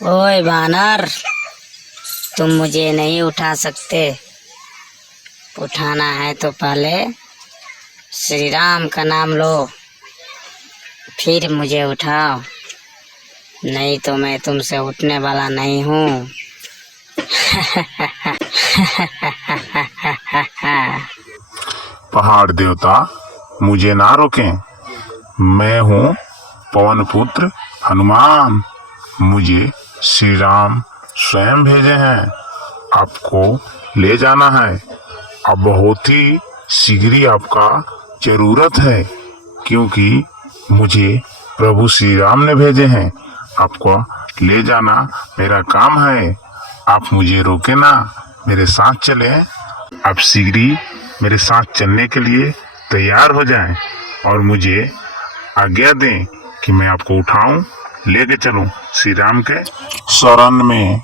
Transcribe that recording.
ओए बानर, तुम मुझे नहीं उठा सकते। उठाना है तो पहले श्री राम का नाम लो, फिर मुझे उठाओ, नहीं तो मैं तुमसे उठने वाला नहीं हूँ। पहाड़ देवता मुझे ना रोकें, मैं हूँ पवन पुत्र हनुमान। मुझे श्री राम स्वयं भेजे हैं, आपको ले जाना है। अब बहुत ही शीघ्र ही आपका जरूरत है, क्योंकि मुझे प्रभु श्री राम ने भेजे हैं। आपको ले जाना मेरा काम है। आप मुझे रोके ना, मेरे साथ चले। आप शीघ्र ही मेरे साथ चलने के लिए तैयार हो जाएं और मुझे आज्ञा दें कि मैं आपको उठाऊं, लेके चलूं श्री राम के शरण में।